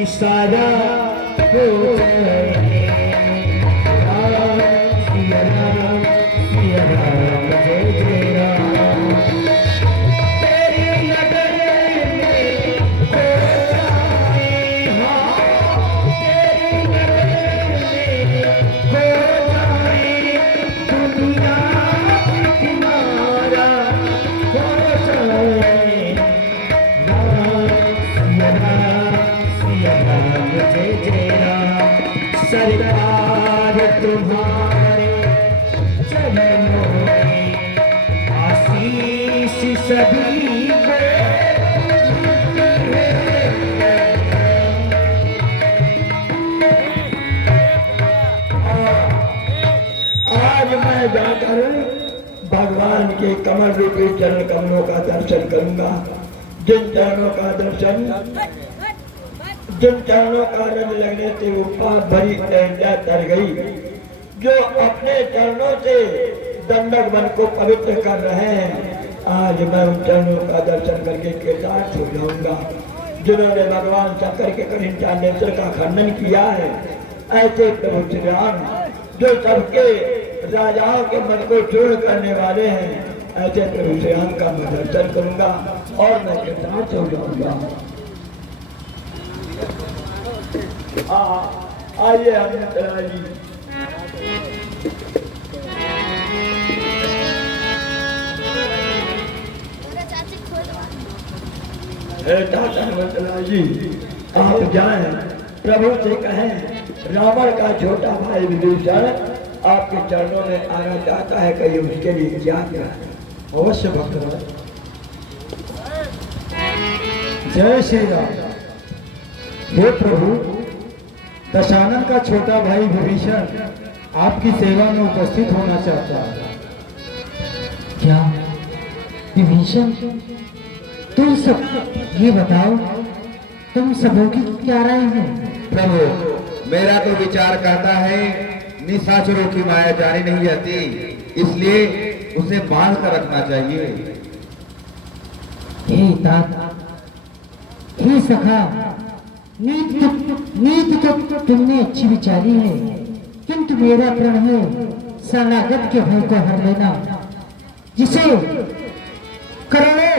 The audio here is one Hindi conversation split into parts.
इशारा हो जाए राम सिया राम जय जय राम। तेरी नगर में हो जाए हाँ तेरी नगर में हो जाए दुनिया तुम्हारा हो जाए राम जय जय राम। सरकार तुम्हारे चरणों में आशीष सभी को आज मैं जाकर भगवान के कमल रूपी चरण कमलों का दर्शन करूंगा। जिन चरणों का दर्शन जिन चरणों का रंग लगने से ऊपर भरी दैन्या तर गई, जो अपने चरणों से दंडक वन को पवित्र कर रहे हैं, आज मैं उन चरणों का दर्शन करके कृतार्थ हो जाऊंगा। जिन्होंने भगवान शंकर के कठिन नेत्र का खंडन किया है, ऐसे प्रभु श्री राम जो सबके राजाओं के मन को चूर्ण करने वाले हैं, ऐसे प्रभु श्री राम का मैं दर्शन करूंगा और मैं कृतार्थ हो जाऊंगा। आइए हमने चला जी। चाचा जी आप जाएं, प्रभु से कहें रावण का छोटा भाई विभीषण आपके चरणों में आना चाहता है, कहीं उसके लिए क्या क्या अवश्य भक्त। जय श्री राम। हे प्रभु, दशानन का छोटा भाई विभीषण आपकी सेवा में उपस्थित होना चाहता है। क्या विभीषण, तुम सब ये बताओ, तुम सबों की क्या राय है? प्रभु, मेरा तो विचार कहता है निशाचरों की माया जारी नहीं जाती, इसलिए उसे बांध कर रखना चाहिए। हे तात, हे सखा, नीति तो तुमने अच्छी विचारी है, किंतु मेरा प्रण है शरणागत के भय को हर लेना, जिसे करोड़ों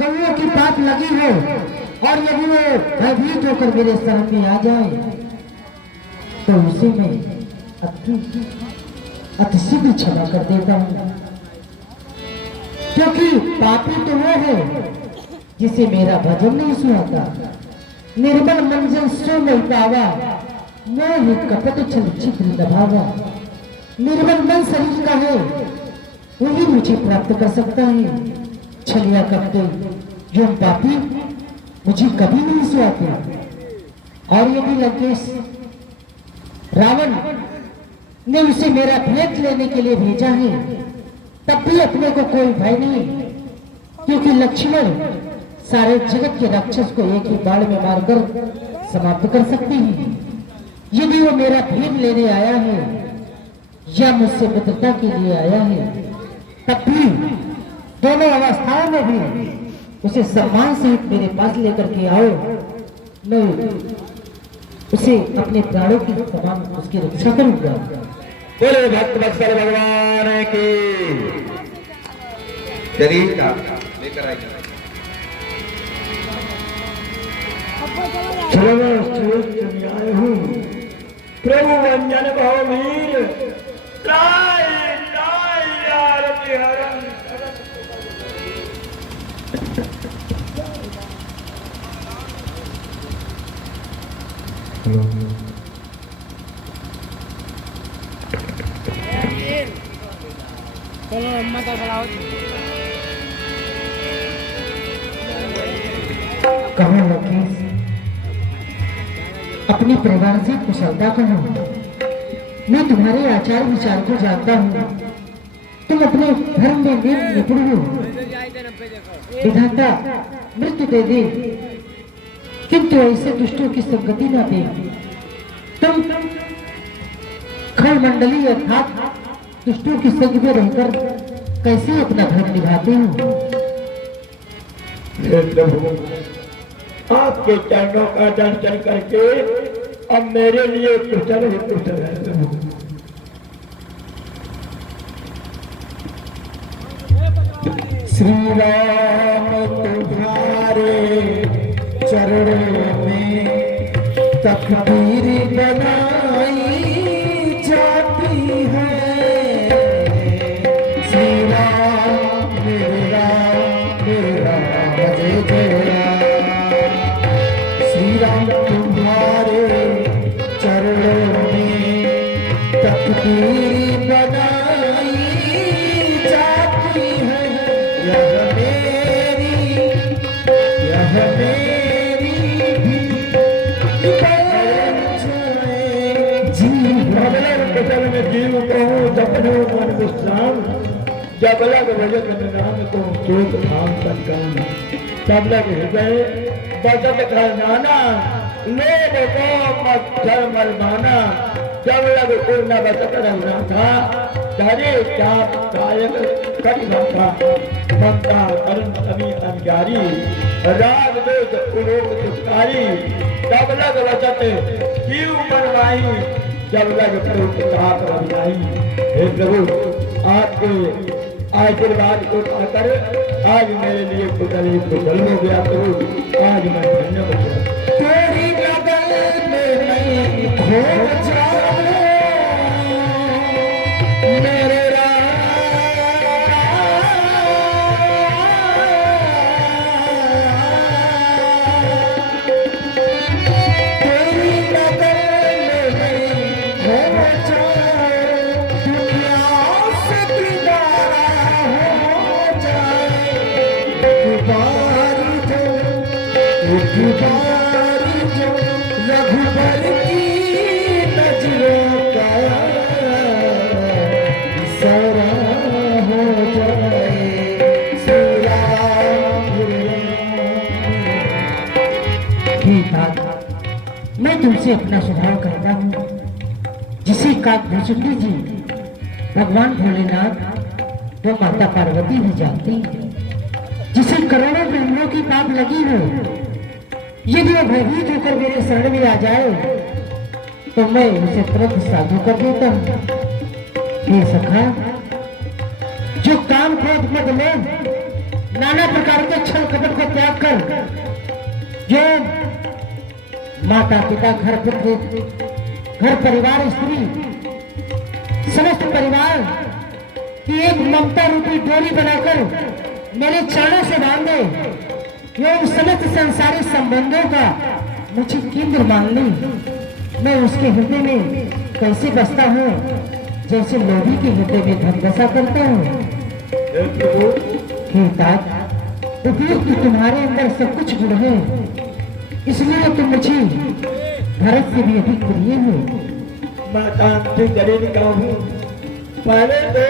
गौओं की पाप लगी हो और यदि वो भयभीत होकर मेरे शरण में आ जाए तो उसे मैं अतिशीघ्र क्षमा कर देता हूँ, क्योंकि पापी तो वो है जिसे मेरा भजन नहीं सुनाता। निर्मल मंजन सो नहीं पावा, मोह कपट छल छिद्र दबावा। निर्मल मन शरीर का है, वही मुझे प्राप्त कर सकता है। छलिया करते जो पापी मुझे कभी नहीं सुहाते। और यदि लंकेश रावण ने उसे मेरा भेद लेने के लिए भेजा है, तब भी अपने को कोई भय नहीं, क्योंकि लक्ष्मण सारे जगत के राक्षस को एक ही बाण में मारकर समाप्त कर सकते हैं। यदि वो मेरा भेद लेने आया है या मुझसे मित्रता के लिए आया है, तब भी दोनों अवस्थाओं में भी उसे सम्मान सहित मेरे पास लेकर के आओ। मैं उसे अपने प्राणों की तमाम उसकी रक्षा करूंगा। बोले भक्त वत्सल भगवान की। शरीर का लेकर आइए। आए हूँ प्रभु वंजन भववीर आरती हरण। चलो अम्मा का खड़ा हो। कहो लकीस, अपने परिवार से कुशलता कहो। मैं तुम्हारे आचार विचार को जानता हूँ, तुम अपने धर्म में निपुण हो। विधाता मृत्यु दे दे, किंतु ऐसे दुष्टों की संगति न दे। तुम खल मंडली अर्थात दुष्टों की संग में रहकर कैसे अपना धर्म निभाते हो? हे प्रभु, आपके चरणों का दर्शन करके अब मेरे लिए कुशल ही कुशल है प्रभु। श्री राम तुम्हारे चरणों में तकदीर बनाई जाती है। श्री राम मेरा जय जय राम। श्री राम तुम्हारे चरणों में तकदीर बनाई जाती है। यह मेरी जीव कहूँ सपने मन विश्राम, जब लग भजन नाम को चोक धाम संकाम। तब लग हृदय बचत कर नाना, लोग को मच्छर मरमाना। जब लग पूर्ण बचत रहना था, धरे चाप कायक करी ममता। ममता करण कमी अंगारी, राग दोष उलोक दुष्कारी। तब लग बचत जीव मनमाही, जब लग प्रताप रही। हे प्रभु, आपके आशीर्वाद को पाकर आज मेरे लिए कुशल ही कुशल हो गया प्रभु। आज मैं धन्य हो गया। तेरी नजर में मैं खो जाऊं मेरे रघुबर की नजरों का इशारा हो जाए। श्री राम ठीक है, मैं तुमसे अपना स्वभाव कहता हूँ। जिसे काकभूषुंडी जी भगवान भोलेनाथ वो माता पार्वती भी जानती है। जिसे करोड़ों ब्रह्मों की पाप लगी हो, यदि वो भयभीत होकर मेरे शरण में आ जाए तो मैं उसे तुरंत साधु कर देता हूँ। ये सखा, जो काम क्रोध मद में नाना प्रकार के छल कपट को त्याग कर, जो माता पिता घर पुत्र घर परिवार स्त्री समस्त परिवार की एक ममता रूपी डोरी बनाकर मेरे चरणों से बांधे, एवं समस्त संसारी संबंधों का मुझे केंद्र मान ली। मैं उसके हृदय में कैसे बसता हूँ, जैसे लोभी के हृदय में धन बसा करता हूँ। उपयुक्त तुम्हारे अंदर सब कुछ गुण है, इसलिए तुम मुझे भरत से भी अधिक प्रिय हो। मैं कांति जरीन का हूँ। पहले तो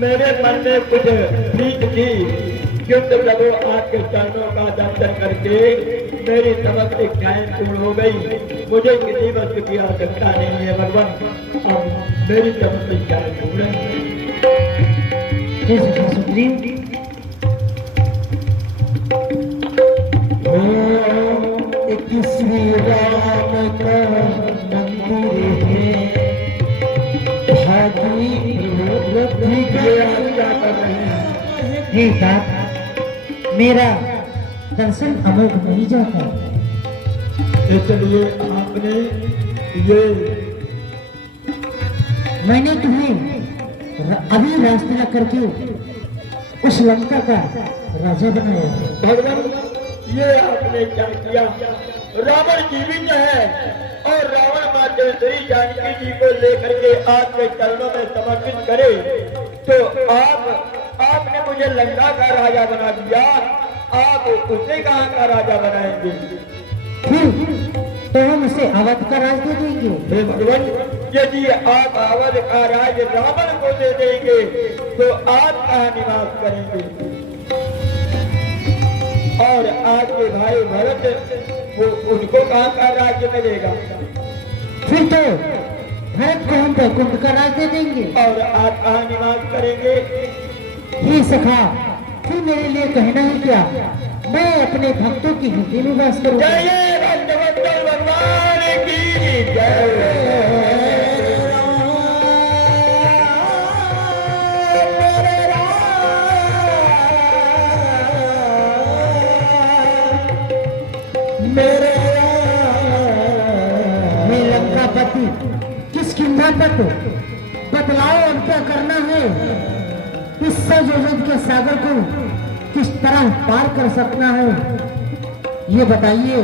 मेरे मन में कुछ प्रीत थी, किंतु जब आपके चरणों का दर्शन करके मेरी समस्त इच्छाएं पूर्ण हो गई। मुझे किसी वस्तु की आवश्यकता नहीं है भगवान, अब मेरी समस्त इच्छाएं पूर्ण सुग्रीव, श्री राम का मंदिर है, भागी वृद्धि क्या कर रहे हैं? हे बात, मेरा दर्शन अमोघ नहीं जाता, इसलिए आपने ये मैंने तुम्हें अभी रास्ता करके उस लंका का राजा बनाया। भगवान, ये आपने क्या किया? रावण जीवित है और रावण माता श्री जानकी जी को लेकर के आपके चरणों में समर्पित करे, तो आपने मुझे लंका का राजा बना दिया, आप उसे कहाँ का राजा बनाएंगे? तो हम उसे अवध का राज दे देंगे। हे भगवान, यदि आप अवध का राज रावण को दे देंगे तो आप कहाँ निवास करेंगे? और आपके भाई भरत, वो उनको कहाँ का राज्य मिलेगा? फिर तो भरत को हम वैकुंठ का राज दे देंगे। और आप कहाँ निवास करेंगे? हे सखा, तू मेरे लिए कहना है क्या? मैं अपने भक्तों की हृदय में वास करूंगा। जय भगवंत भगवान की जय। मेरे हे लंकापति, किस किंधा तक बतलाओ अब क्या करना है? इस सजोजन के सागर को किस तरह पार कर सकना है, ये बताइए।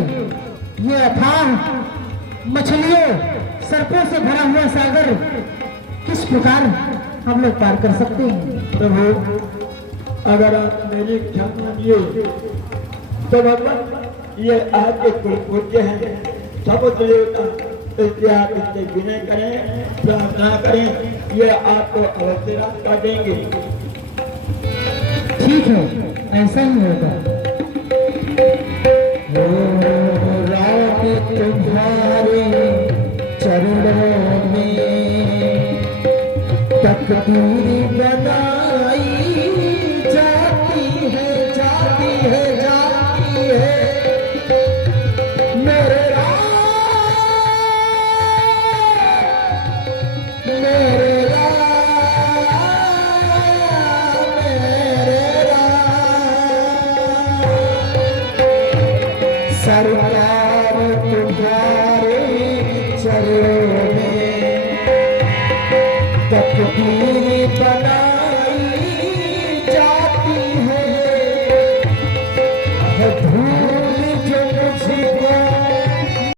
ये अथाह मछलियों सर्पों से भरा हुआ सागर किस प्रकार हम लोग पार कर सकते हैं? प्रभु, अगर आप मेरी इच्छा मानिए तो भगवान ये आपके कुलपूज्य हैं, समुद्र देवता, इसलिए आप इनसे विनय करें, प्रार्थना करें, ये आपको अवश्य रास्ता देंगे। ठीक है, ऐसा ही होगा। राम तुम्हारे चरणों में तकदीर बनाई जाती है, जाती है, जाती है। मेरे राम, मेरे राम, मेरे राम। सरकार तुम्हारे चरणों में तकदीर